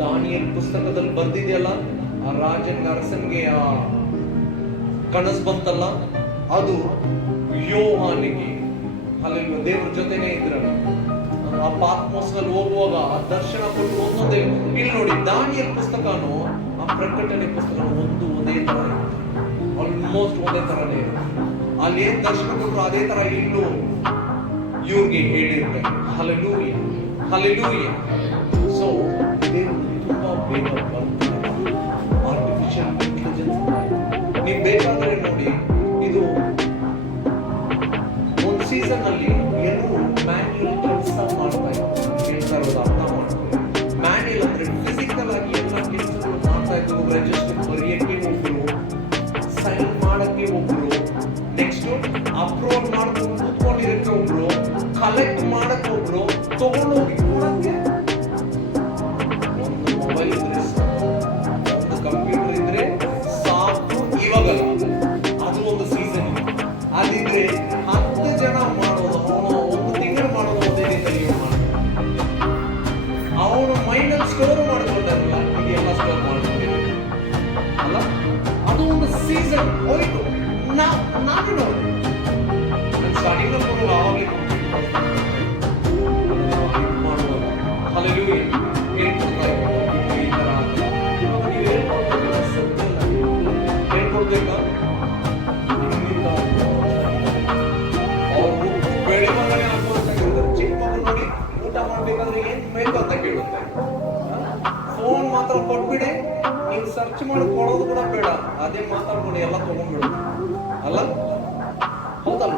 Daniel ಪುಸ್ತಕದಲ್ಲಿ ಬರ್ದಿದೆಯಲ್ಲ, ಆ ರಾಜನಿಗೆ ಅರಸನ್ಗೆ ಆ ಕನಸು ಬಂತಲ್ಲ, ಅದು ಯೋಹಾನಿಗೆ ಅಲ್ಲಿ ದೇವ್ರ ಜೊತೆನೆ ಇದ್ರಲ್ಲ, ಆ ಪಾತ್ಮೋಸ್ನಲ್ಲಿ ಹೋಗುವಾಗ ಆ ದರ್ಶನ ಕೊಟ್ಟು ಒಂದೊಂದೇ. ಇಲ್ಲಿ ನೋಡಿ, ದಾನಿಯೇಲ್ ಪುಸ್ತಕನು ಆ ಪ್ರಕಟಣೆ ಪುಸ್ತಕ ಒಂದೇ ತರ ಇರುತ್ತೆ, ಆಲ್ಮೋಸ್ಟ್ ಒಂದೇ ತರನೇ ಇರುತ್ತೆ. ಅಲ್ಲಿ ಏನ್ ದರ್ಶನ ಕೊಟ್ಟರು ಅದೇ ತರ ಇಲ್ಲೂ ಇವ್ರಿಗೆ ಹೇಳಿರ್ತಾರೆ. Hallelujah, hallelujah. ಸೊ ದೇವರು ತುಂಬಾ ಬೇಗ ಬರ್ತಾರೆ. ಆರ್ಟಿಫಿಷಿಯಲ್ ಇಂಟೆಲಿಜೆನ್ಸ್ ನೀವು ಬೇಕಾದ್ರೆ ನೋಡಿ, ಇದು ಒಂದು ಸೀಸನ್ ಅಲ್ಲಿ ಎಲ್ಲರೂ ಮ್ಯಾನ್ಯುಯಲ್ ಕೆಲಸ ಮಾಡ್ತಾ ಇರೋದು ಅರ್ಥ ಮಾಡ್ತಾರೆ. ಮ್ಯಾನ್ಯುಯಲ್ ಅಂದ್ರೆ ಫಿಸಿಕಲ್ ಆಗಿ ಎಲ್ಲ ಕೆಲಸಗಳು ಮಾಡ್ತಾ ಇದ್ರು. ರಿಜಿಸ್ಟರ್ ಬರೆಯಕ್ಕೆ ಒಬ್ರು, ಸೈನ್ ಮಾಡಕ್ಕೆ ಒಬ್ರು, ನೆಕ್ಸ್ಟ್ ಅಪ್ರೂವಲ್ ಮಾಡ್ಕೊಂಡು ಕೂತ್ಕೊಂಡಿರಕ್ಕೆ ಒಬ್ರು, ಕಲೆಕ್ಟ್ ಮಾಡಕ್ಕೆ ಒಬ್ರು, ತಗೊಂಡೋಗಿ ಕೊಡಕ್ಕೆ ಒಂದು ಮೊಬೈಲ್ ಇದ್ರೆ ಸಾಕು, ಒಂದು ಕಂಪ್ಯೂಟರ್ ಇದ್ರೆ ಸಾಕು. ಇವಾಗಲ್ಲ, ಅದು ಒಂದು ಸೀಸನ್. ಅದಿದ್ರೆ 10 ಜನ ಮಾಡೋದು, ಅವನು ಒಂದು ತಿಂಗಳು ಮಾಡೋದು ಒಂದೇ ದಿನದಲ್ಲಿ ಅವನು ಮೈಂಡಲ್ಲಿ ಸ್ಟೋರ್ ಮಾಡ್ಕೊಂಡಲ್ಲ, ಇದೆಲ್ಲ ಸ್ಟೋರ್ ಮಾಡ್ಕೊಂಡಿದ್ದೀವಿ ಅಲ್ಲ. ಅದು ಒಂದು ಸೀಸನ್ ಹೋಯ್ತು. ನಾನು ನೋಡಿ ಸ್ಟಾರ್ಟಿಂಗ್ ಆವಾಗಲೇ ಮಾಡುವಾಗ ಹಲ್ಲೆಲೂಯಾ ಹೇಳ್ಕೊಡ್ತಾ ಇದ್ರು. ಈ ತರ ನೀವು ಹೇಳ್ಕೊಡ್ಬೇಕಾ? ಅವರು ಬೆಳೆಮನೆ ಹಾಕೋಬೇಕಾಗಿರ್ತಾರೆ. ಚಿಕ್ಕ ಮಗು ನೋಡಿ ಊಟ ಮಾಡ್ಬೇಕಾದ್ರೆ ಏನ್ ಬೇಕು ಅಂತ ಕೇಳುತ್ತೆ. ಫೋನ್ ಮಾತ್ರ ಕೊಟ್ಬಿಡಿ, ನೀವು ಸರ್ಚ್ ಮಾಡಿ ಕೊಡೋದು ಕೂಡ ಬೇಡ, ಅದೇ ಮಾತಾಡ್ಕೊಂಡು ಎಲ್ಲ ತಗೊಂಡ್ಬಿಡು ಅಲ್ಲ, ಹೌದಲ್ಲ?